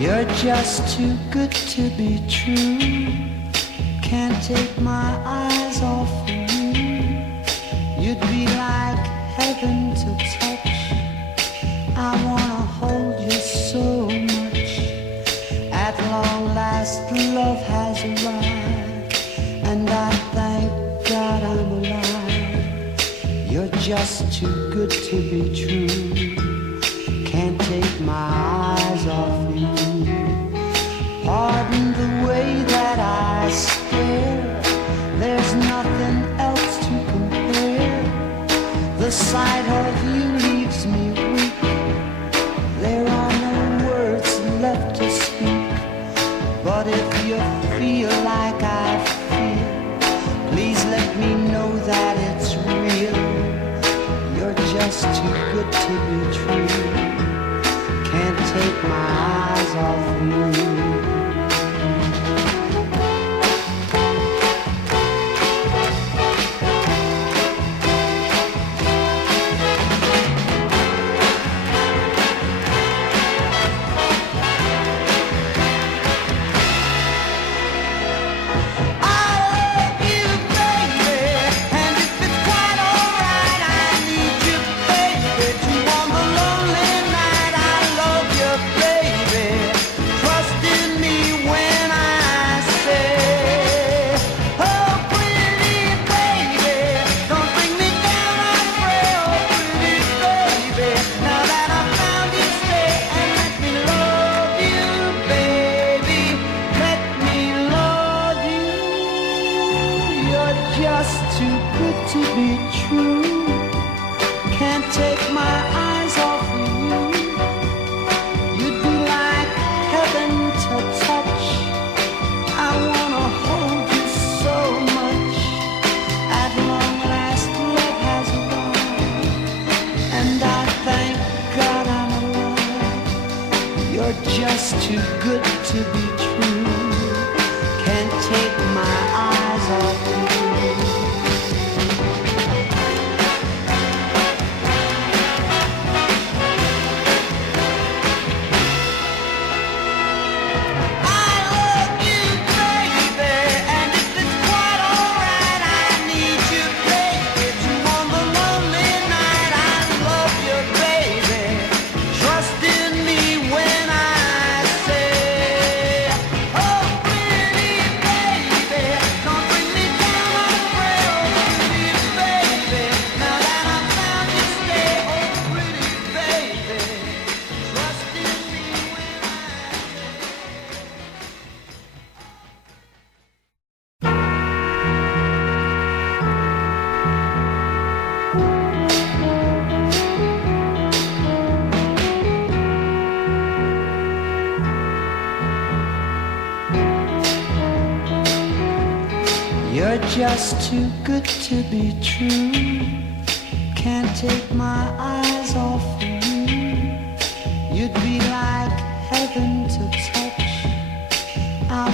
You're just too good to be true. Can't take my eyes off of you. You'd be like heaven to touch. I wanna hold you so much. At long last, love has arrived, and I thank God I'm alive. You're just too good to be true. Can't take my eyes off you. Pardon the way that I stare. There's nothing else to compare. The sight of you leaves me weak. There are no words left to speak. But if you feel like I feel, please let me know that it's real. You're just too good to be true. Can't take my eyes off you. Just too good to be true. Can't take my eyes off of you. You'd be like heaven to touch. I wanna hold you so much. At long last, love has arrived, and I thank God I'm alive. You're just too good to be true. Can't take my eyes off you. You're just too good to be true. Can't take my eyes off of you. You'd be like heaven to touch. I